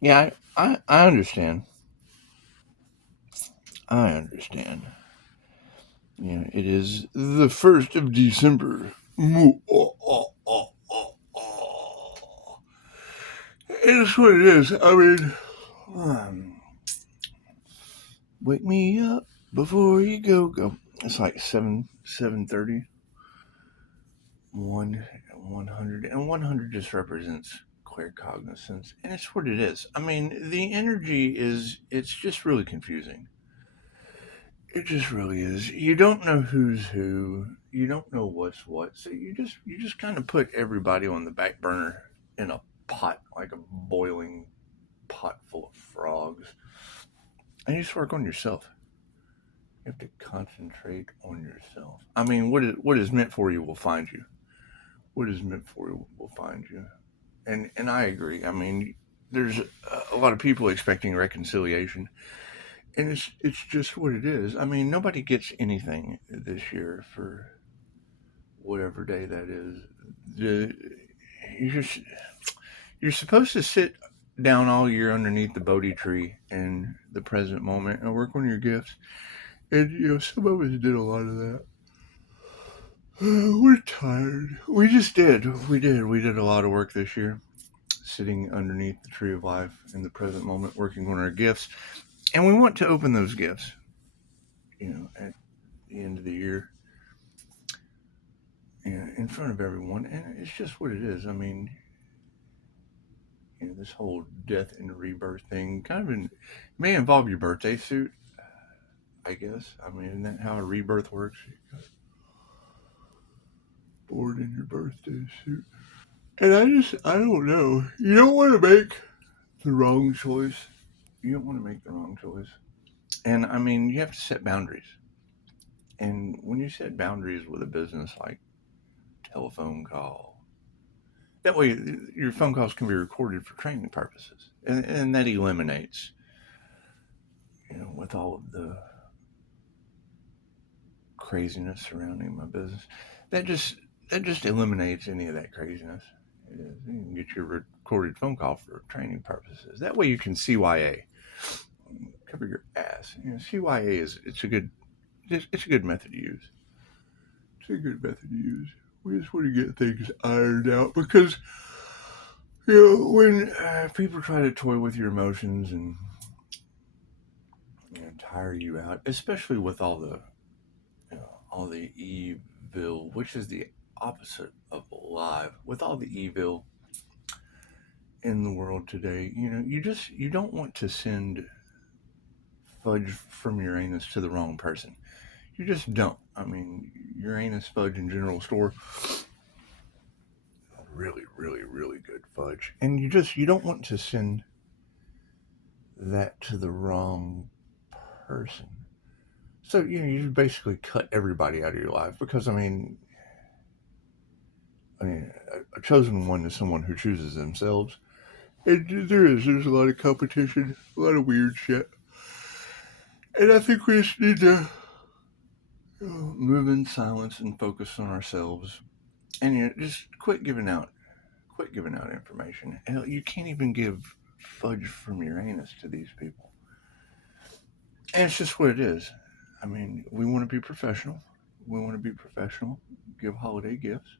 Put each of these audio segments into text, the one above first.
Yeah, I understand. I understand. Yeah, it is the 1st of December. Moo, oh, oh, oh, oh, oh. It is what it is. I mean, um, wake me up before you go. It's like 7:30. 100 and 100 just represents clear cognizance, and it's what it is. I mean, the energy is it's just really confusing. It just really is. You don't know who's who. You don't know what's what. So you just kind of put everybody on the back burner in a pot, like a boiling pot full of frogs, and you just work on yourself. You have to concentrate on yourself. I mean, what is meant for you will find you. What is meant for you will find you. And I agree. I mean, there's a lot of people expecting reconciliation, and it's just what it is. I mean, nobody gets anything this year for whatever day that is. The, you're you're supposed to sit down all year underneath the Bodhi tree in the present moment and work on your gifts. And some of us did a lot of that. We're tired. We just did. We did a lot of work this year, sitting underneath the tree of life in the present moment, working on our gifts. And we want to open those gifts, at the end of the year, in front of everyone. And it's just what it is. I mean, this whole death and rebirth thing may involve your birthday suit, I guess. I mean, isn't that how a rebirth works? You got born in your birthday suit. And I don't know. You don't want to make the wrong choice. You don't want to make the wrong choice. And I mean, you have to set boundaries. And when you set boundaries with a business like telephone call, that way your phone calls can be recorded for training purposes. And that eliminates, with all of the craziness surrounding my business, that just that just eliminates any of that craziness. You can get your recorded phone call for training purposes. That way you can CYA, cover your ass. CYA it's a good method to use. It's a good method to use. We just want to get things ironed out because when people try to toy with your emotions and tire you out, especially with all the evil, which is the opposite of alive, with all the evil in the world today, you don't want to send fudge from Uranus to the wrong person. You just don't. I mean, Uranus fudge in general store, really, really, really good fudge, and you don't want to send that to the wrong person. So you basically cut everybody out of your life because I mean, a chosen one is someone who chooses themselves. And there's a lot of competition, a lot of weird shit, and I think we just need to move in silence and focus on ourselves, and just quit giving out information. Hell, you can't even give fudge from Uranus to these people, and it's just what it is. I mean, we want to be professional. We want to be professional. Give holiday gifts.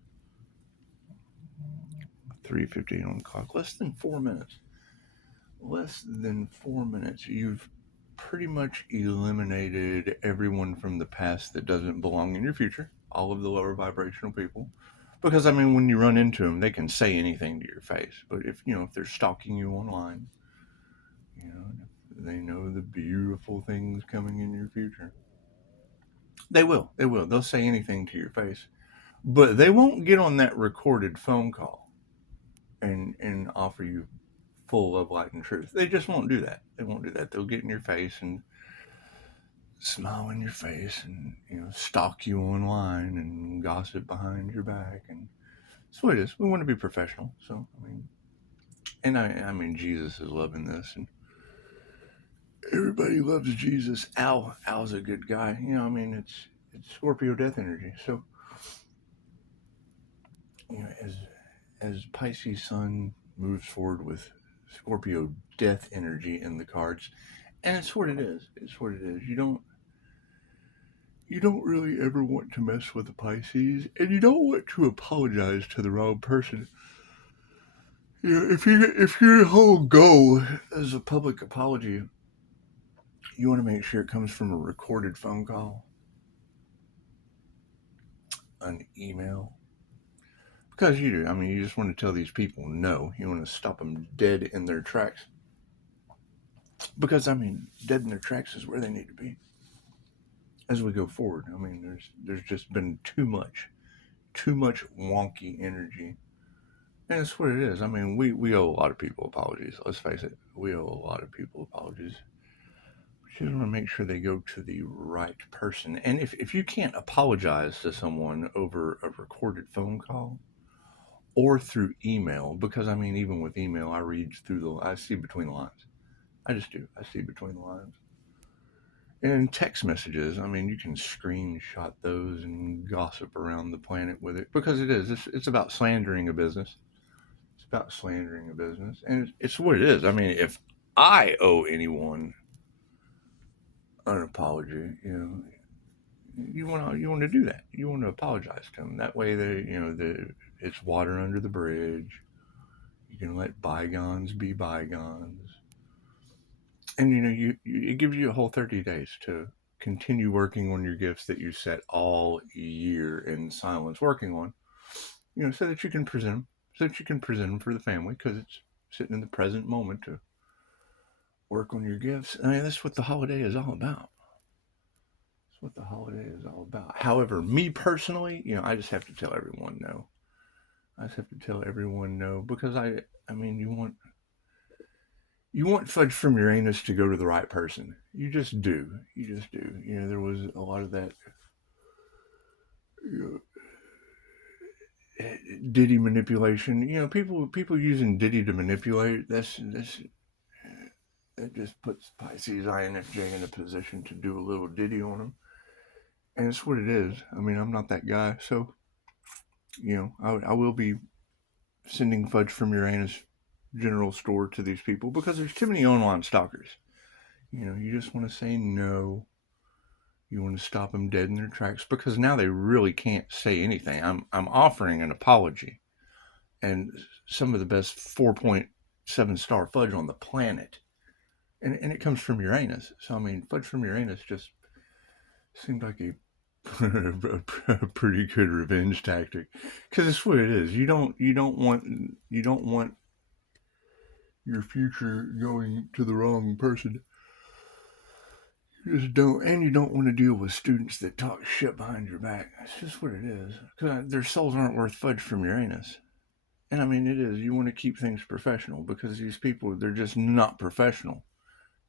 3:15 on the clock. Less than 4 minutes. Less than 4 minutes. You've pretty much eliminated everyone from the past that doesn't belong in your future. All of the lower vibrational people. Because I mean, when you run into them, they can say anything to your face. But if they're stalking you online, they know the beautiful things coming in your future. They will. They will. They'll say anything to your face. But they won't get on that recorded phone call and offer you full love, light, and truth. They just won't do that. They won't do that. They'll get in your face and smile in your face and stalk you online and gossip behind your back. And that's what it is. We want to be professional. So I mean Jesus is loving this, and everybody loves Jesus. Al's a good guy. I mean it's Scorpio death energy. So as Pisces Sun moves forward with Scorpio death energy in the cards. And it's what it is. It's what it is. You don't really ever want to mess with the Pisces, and you don't want to apologize to the wrong person. If your whole goal is a public apology, you want to make sure it comes from a recorded phone call, an email, because you do. I mean, you just want to tell these people no. You want to stop them dead in their tracks, because I mean, dead in their tracks is where they need to be as we go forward. I mean, there's just been too much wonky energy. And it's what it is. I mean, we owe a lot of people apologies. Let's face it. We owe a lot of people apologies. We just want to make sure they go to the right person. And if you can't apologize to someone over a recorded phone call or through email, because I mean, even with email, I see between the lines. I just do. I see between the lines. And text messages, I mean, you can screenshot those and gossip around the planet with it, because it's about slandering a business. It's about slandering a business, and it's what it is. I mean, if I owe anyone an apology, you want to do that. You want to apologize to them. That way, it's water under the bridge. You can let bygones be bygones, and it gives you a whole 30 days to continue working on your gifts that you set all year in silence working on. So that you can present them, for the family, because it's sitting in the present moment to work on your gifts. I mean, that's what the holiday is all about. That's what the holiday is all about. However, me personally, I just have to tell everyone no. I just have to tell everyone no, because I mean, you want Fudge from Uranus to go to the right person. You just do. You just do. There was a lot of that. Diddy manipulation. People using Diddy to manipulate. That just puts Pisces INFJ in a position to do a little Diddy on them, and it's what it is. I mean, I'm not that guy, so I will be sending Fudge from Uranus general store to these people, because there's too many online stalkers. You just want to say no. You want to stop them dead in their tracks, because now they really can't say anything. I'm offering an apology, and some of the best 4.7 star fudge on the planet, and it comes from Uranus. So I mean, Fudge from Uranus just seemed like a pretty good revenge tactic, because it's what it is. You don't want your future going to the wrong person. You just don't, and you don't want to deal with students that talk shit behind your back. That's just what it is. Because their souls aren't worth Fudge from Uranus. And I mean, it is. You want to keep things professional, because these people, they're just not professional.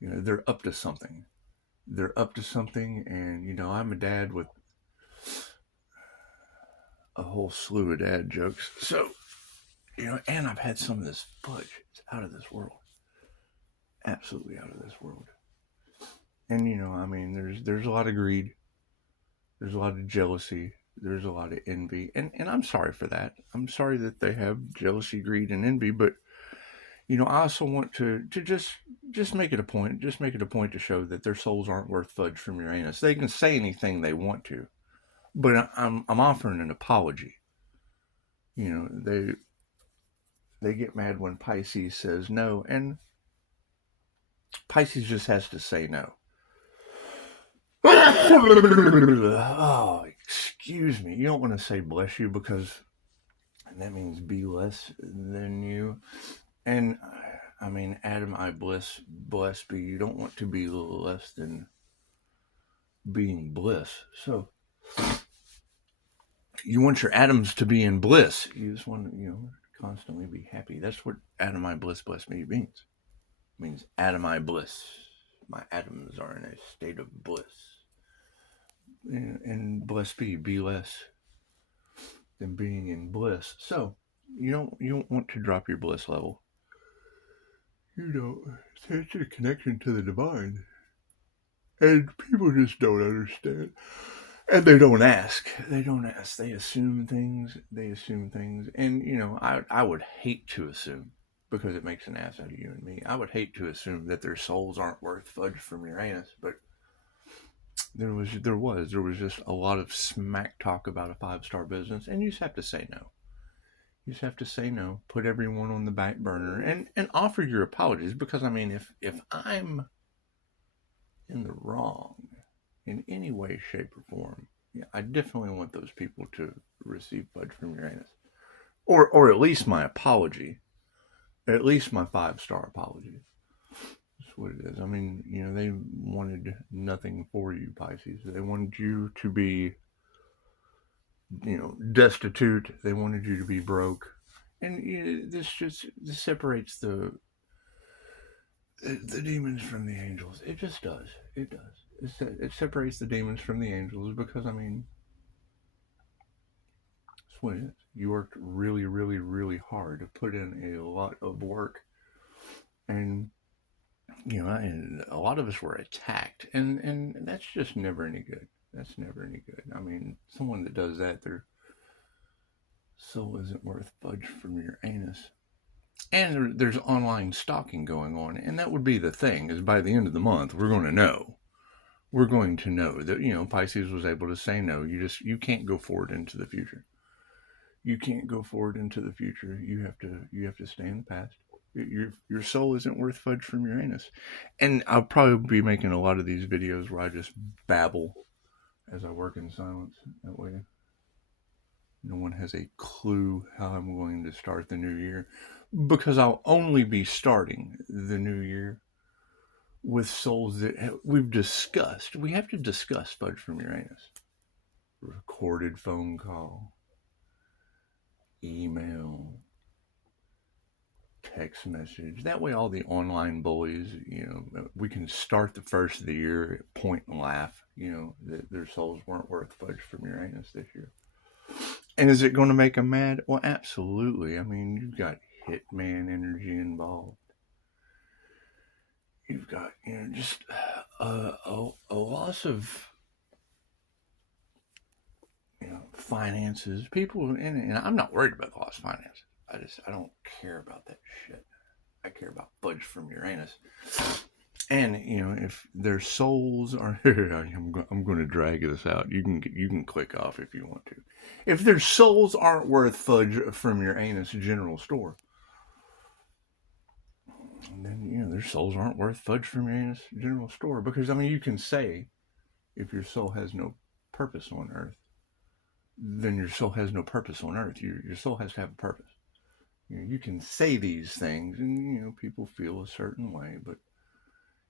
They're up to something. They're up to something, and I'm a dad with a whole slew of dad jokes. So, and I've had some of this fudge. It's out of this world. Absolutely out of this world. And I mean, there's a lot of greed. There's a lot of jealousy. There's a lot of envy. And I'm sorry for that. I'm sorry that they have jealousy, greed, and envy. But, I also want to just make it a point. Just make it a point to show that their souls aren't worth Fudge from Uranus. They can say anything they want to. But I'm offering an apology. They get mad when Pisces says no. And Pisces just has to say no. Oh, excuse me. You don't want to say bless you, because that means be less than you. And I mean, Adam, I bless be. You don't want to be less than being bliss. So you want your atoms to be in bliss. You just want to, constantly be happy. That's what Adam, I bless me means. It means Adam, I bliss. My atoms are in a state of bliss. And bless be less than being in bliss. So you don't want to drop your bliss level. It's a connection to the divine, and people just don't understand, and they don't ask. They assume things, and I would hate to assume. because it makes an ass out of you and me. I would hate to assume that their souls aren't worth fudge from Uranus, but there was just a lot of smack talk about a 5-star business, and you just have to say no. You just have to say no, put everyone on the back burner, and offer your apologies, because I mean, if I'm in the wrong in any way, shape, or form, yeah, I definitely want those people to receive fudge from Uranus, or at least my apology, at least my 5-star apology. That's what it is. I mean, they wanted nothing for you, Pisces. They wanted you to be, destitute. They wanted you to be broke, and this separates the demons from the angels. It just does. It does. It separates the demons from the angels, because I mean, that's what it is. You worked really, really, really hard to put in a lot of work, and and a lot of us were attacked, and that's just never any good. That's never any good. I mean, someone that does that, their soul isn't worth fudge from your anus. And there's online stalking going on, and that would be the thing, is by the end of the month we're going to know. We're going to know that Pisces was able to say no. You can't go forward into the future. You can't go forward into the future. You have to stay in the past. Your soul isn't worth fudge from Uranus. And I'll probably be making a lot of these videos where I just babble as I work in silence. That way no one has a clue how I'm going to start the new year, because I'll only be starting the new year with souls that we've discussed. We have to discuss fudge from Uranus. Recorded phone call, email, text message. That way all the online bullies, we can start the first of the year, point and laugh, that their souls weren't worth fudge from Uranus this year. And is it going to make them mad? Well, absolutely. I mean, you've got hitman energy involved. You've got, just a loss of, finances. People, and I'm not worried about the loss of finances. I don't care about that shit. I care about fudge from Uranus. And if their souls are, I'm going to drag this out. You can click off if you want to. If their souls aren't worth fudge from Uranus general store, then their souls aren't worth fudge from Uranus general store. Because I mean, you can say, if your soul has no purpose on Earth, then your soul has no purpose on Earth. Your soul has to have a purpose. You can say these things, and people feel a certain way, but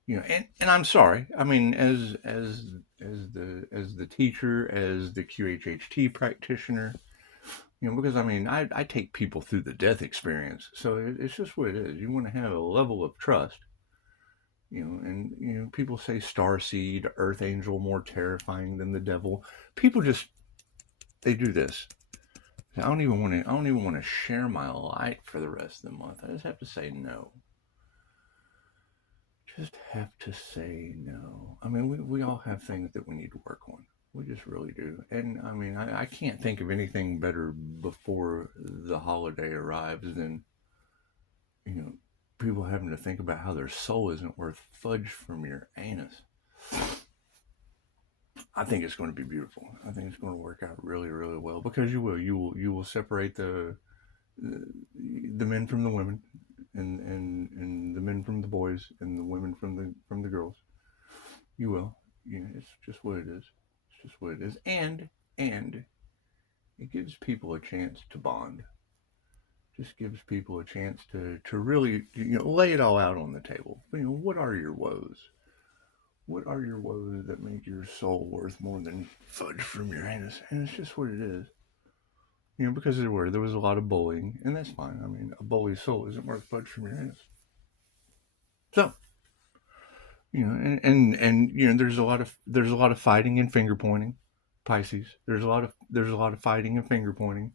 and I'm sorry. I mean, as the teacher, as the QHHT practitioner, because I mean, I take people through the death experience, so it's just what it is. You want to have a level of trust, and people say starseed, earth angel, more terrifying than the devil. People just, they do this. I don't even want to share my light for the rest of the month. I just have to say no. Just have to say no. I mean, we all have things that we need to work on. We just really do. And I mean, I can't think of anything better before the holiday arrives than, people having to think about how their soul isn't worth fudge from your anus. I think it's going to be beautiful. I think it's going to work out really, really well, because you will separate the men from the women, and the men from the boys, and the women from the girls. You will. It's just what it is. It's just what it is. And it gives people a chance to bond. Just gives people a chance to really lay it all out on the table. What are your woes? What are your woes that make your soul worth more than fudge from Uranus? And it's just what it is. Because there was a lot of bullying, and that's fine. I mean, a bully's soul isn't worth fudge from Uranus. So, and there's a lot of fighting and finger pointing, Pisces. There's a lot of fighting and finger pointing,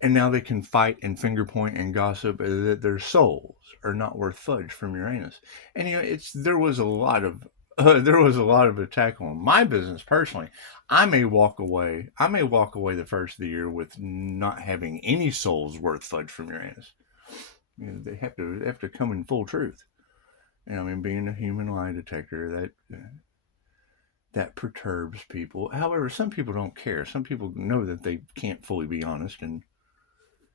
and now they can fight and finger point and gossip that their souls are not worth fudge from Uranus. And there was a lot of attack on my business personally. I may walk away the first of the year with not having any souls worth fudge from Uranus. They have to come in full truth. And I mean, being a human lie detector, that perturbs people. However, some people don't care. Some people know that they can't fully be honest, and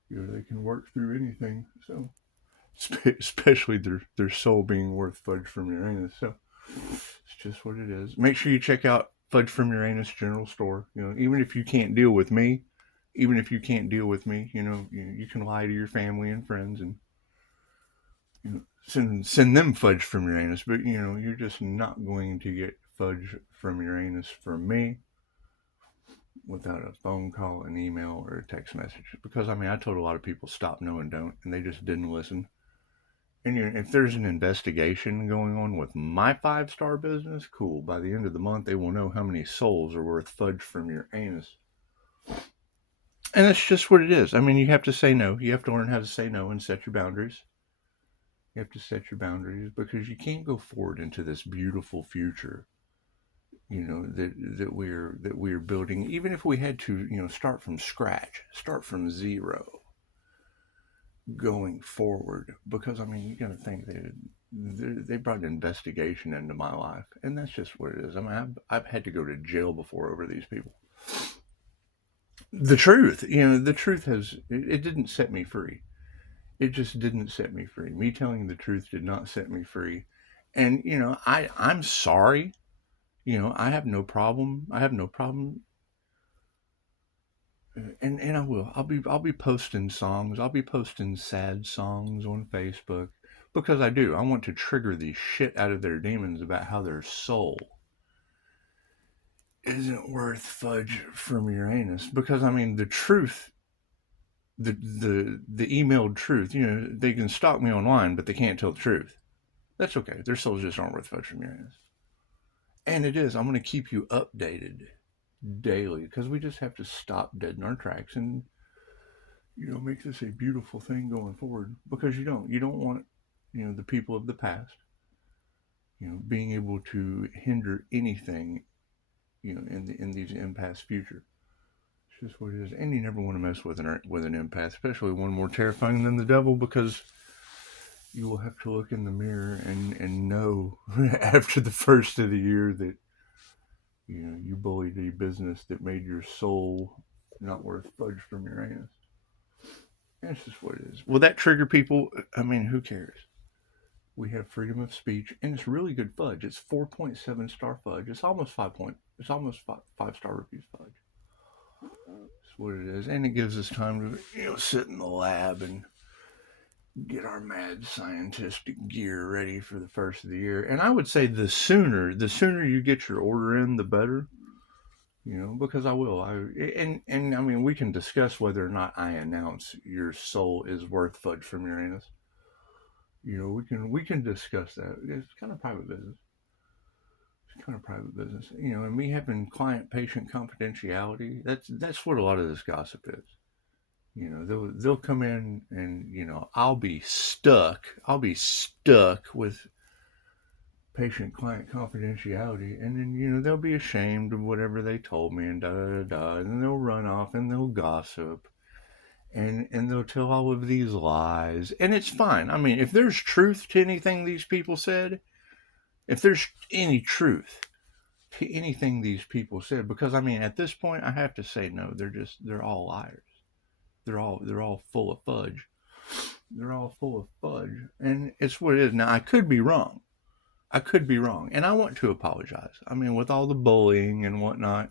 they can work through anything. So, especially their soul being worth Fudge from Uranus. So, it's just what it is. Make sure you check out Fudge from Uranus General Store. Even if you can't deal with me, you can lie to your family and friends and send them fudge from Uranus. But you're just not going to get fudge from Uranus from me without a phone call, an email, or a text message. Because I mean, I told a lot of people stop, no, and don't, and they just didn't listen. And if there's an investigation going on with my 5-star business, cool. By the end of the month, they will know how many souls are worth fudge from Uranus. And that's just what it is. I mean, you have to say no. You have to learn how to say no and set your boundaries. You have to set your boundaries because you can't go forward into this beautiful future, that we're building. Even if we had to, start from scratch, start from zero, going forward. Because I mean, you got to think they brought an investigation into my life, and that's just what it is. I mean, I've had to go to jail before over these people. The truth, the truth it didn't set me free. It just didn't set me free. Me telling the truth did not set me free. And I'm sorry. I have no problem. And I will. I'll be posting songs. I'll be posting sad songs on Facebook because I do. I want to trigger the shit out of their demons about how their soul isn't worth fudge from Uranus. Because I mean, the truth, the emailed truth. They can stalk me online, but they can't tell the truth. That's okay. Their souls just aren't worth fudge from Uranus. And it is. I'm going to keep you updated daily because we just have to stop dead in our tracks and make this a beautiful thing going forward. Because you don't want the people of the past being able to hinder anything in these empaths' future. It's just what it is. And you never want to mess with an empath, especially one more terrifying than the devil, because you will have to look in the mirror and know after the first of the year that you bullied a business that made your soul not worth fudge from Uranus. And it's just what it is. Will that trigger people? I mean, who cares? We have freedom of speech, and it's really good fudge. It's 4.7-star fudge. It's almost 5-star reviews fudge. That's what it is, and it gives us time to sit in the lab and get our mad scientific gear ready for the first of the year. And I would say the sooner you get your order in, the better. Because I will. And I mean, we can discuss whether or not I announce your soul is worth fudge from Uranus. We can discuss that. It's kind of private business. And me having client-patient confidentiality. That's what a lot of this gossip is. They'll come in and I'll be stuck with patient-client confidentiality, and then they'll be ashamed of whatever they told me, and da da da, and then they'll run off and they'll gossip, and they'll tell all of these lies, and it's fine. I mean, if there's truth to anything these people said, if there's any truth to anything these people said, because I mean, at this point, I have to say no. They're all liars. They're all full of fudge. They're all full of fudge, and it's what it is. Now, I could be wrong. And I want to apologize. I mean, with all the bullying and whatnot,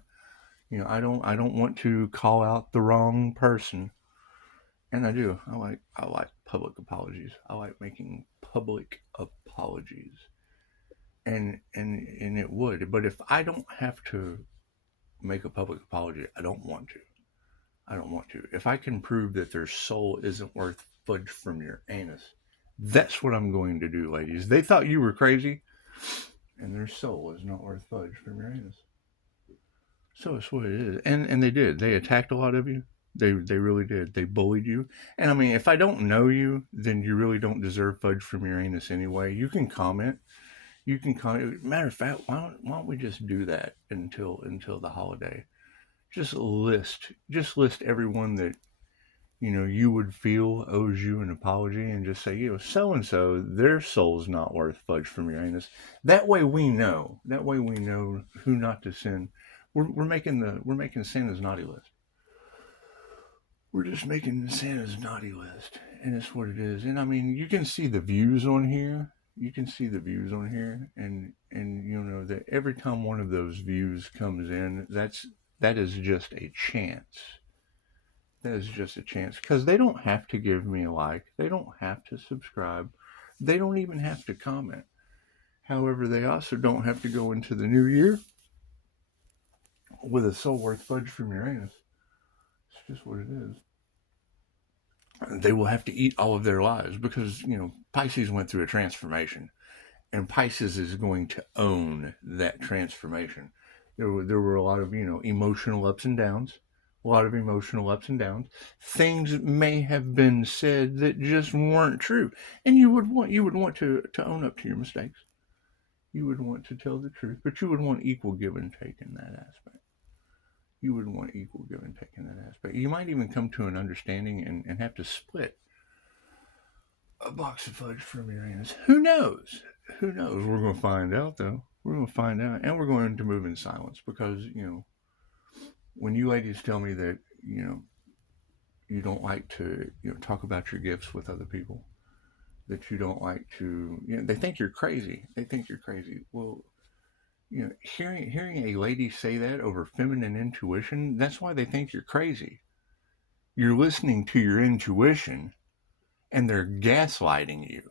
I don't want to call out the wrong person, and I do. I like public apologies. I like making public apologies, and it would. But if I don't have to make a public apology, I don't want to. If I can prove that their soul isn't worth fudge from your anus, that's what I'm going to do, ladies. They thought you were crazy, and their soul is not worth fudge from your anus. So it's what it is. And they did. They attacked a lot of you. They really did. They bullied you. And I mean, if I don't know you, then you really don't deserve fudge from your anus anyway. You can comment. Matter of fact, why don't we just do that until the holiday? Just list everyone that you would feel owes you an apology and just say, so and so, their soul's not worth fudge from Uranus. That way we know. That way we know who not to send. We're making Santa's naughty list. We're just making Santa's naughty list, and it's what it is. And I mean, you can see the views on here. You can see the views on here, and that every time one of those views comes in, that is just a chance. That is just a chance, because they don't have to give me a like. They don't have to subscribe. They don't even have to comment. However, they also don't have to go into the new year with a soul worth fudge from Uranus. It's just what it is. They will have to eat all of their lives because, Pisces went through a transformation, and Pisces is going to own that transformation. There were a lot of, emotional ups and downs. A lot of emotional ups and downs. Things may have been said that just weren't true, and you would want to own up to your mistakes. You would want to tell the truth, but you would want equal give and take in that aspect. You would want equal give and take in that aspect. You might even come to an understanding and have to split a box of fudge from Uranus. Who knows? Who knows? We're going to find out, though. We're going to find out, and we're going to move in silence because, when you ladies tell me that, you don't like to, talk about your gifts with other people, that you don't like to, they think you're crazy. They think you're crazy. Well, hearing a lady say that over feminine intuition, that's why they think you're crazy. You're listening to your intuition, and they're gaslighting you.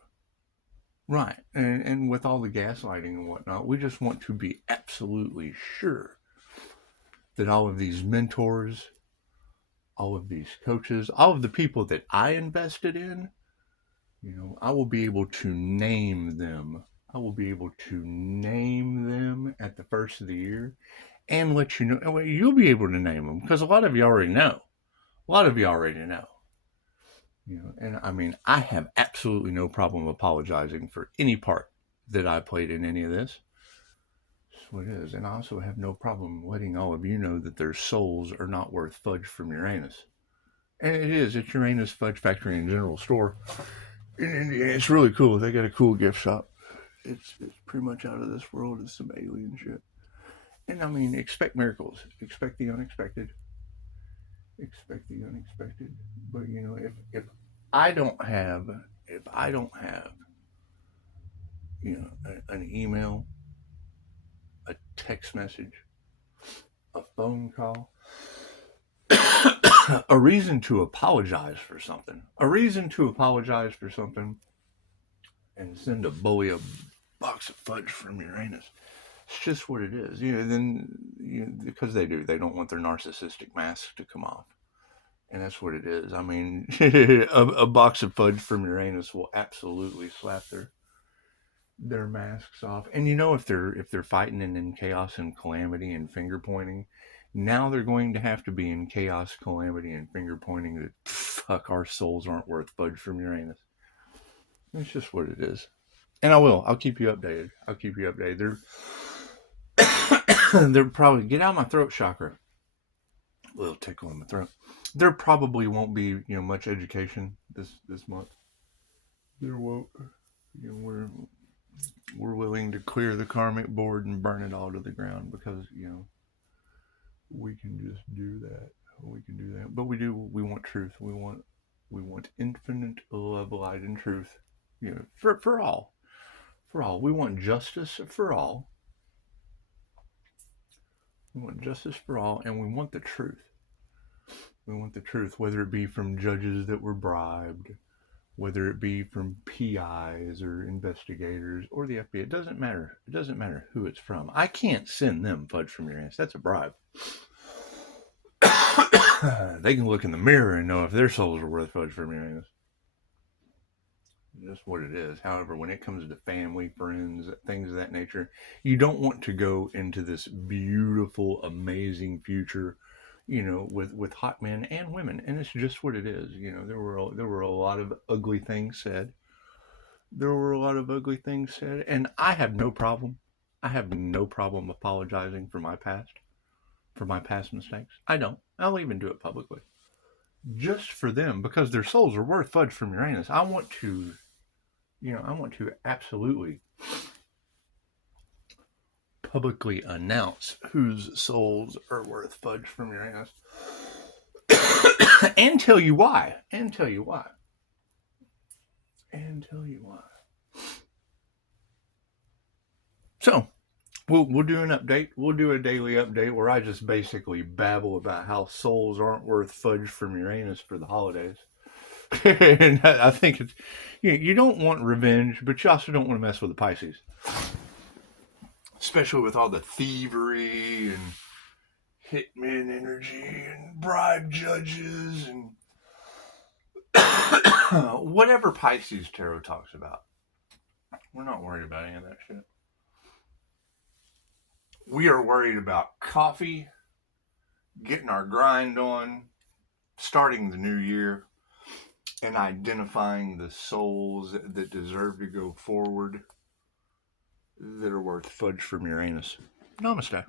Right. And with all the gaslighting and whatnot, we just want to be absolutely sure that all of these mentors, all of these coaches, all of the people that I invested in, I will be able to name them. I will be able to name them at the first of the year and let you know. Well, you'll be able to name them because a lot of you already know. A lot of you already know. And I mean, I have absolutely no problem apologizing for any part that I played in any of this. That's what it is. And I also have no problem letting all of you know that their souls are not worth fudge from Uranus. And it is. It's Uranus Fudge Factory and General Store in India. It's really cool. They got a cool gift shop. It's pretty much out of this world. It's some alien shit. And I mean, expect miracles. Expect the unexpected. Expect the unexpected. But if I don't have an email, a text message, a phone call, a reason to apologize for something, and send a bully a box of fudge from Uranus. It's just what it is. Because they don't want their narcissistic mask to come off. And that's what it is. I mean, a box of fudge from Uranus will absolutely slap their masks off. And if they're fighting and in chaos and calamity and finger pointing, now they're going to have to be in chaos, calamity, and finger pointing that fuck, our souls aren't worth fudge from Uranus. It's just what it is. And I'll keep you updated. They're probably, get out of my throat chakra. A little tickle in my throat. There probably won't be much education this month. There won't. We're willing to clear the karmic board and burn it all to the ground because we can just do that. But we want truth. We want infinite love, light, and truth. For all. We want justice for all. We want justice for all, and we want the truth. We want the truth, whether it be from judges that were bribed, whether it be from PIs or investigators or the FBI. It doesn't matter. It doesn't matter who it's from. I can't send them fudge from Uranus. That's a bribe. They can look in the mirror and know if their souls are worth fudge from Uranus. Just what it is. However, when it comes to family, friends, things of that nature, you don't want to go into this beautiful, amazing future, with hot men and women, and it's just what it is. There were a lot of ugly things said. And I have no problem. Apologizing for my past mistakes. I don't. I'll even do it publicly. just for them, because their souls are worth fudge from Uranus. I want to absolutely publicly announce whose souls are worth fudge from Uranus. And tell you why. So, we'll do an update. We'll do a daily update where I just basically babble about how souls aren't worth fudge from Uranus for the holidays. And I think it's, you don't want revenge, but you also don't want to mess with the Pisces, especially with all the thievery and hitman energy and bribe judges and whatever Pisces tarot talks about. We're not worried about any of that shit. We are worried about coffee, getting our grind on, starting the new year, and identifying the souls that deserve to go forward, that are worth fudge from Uranus. Namaste.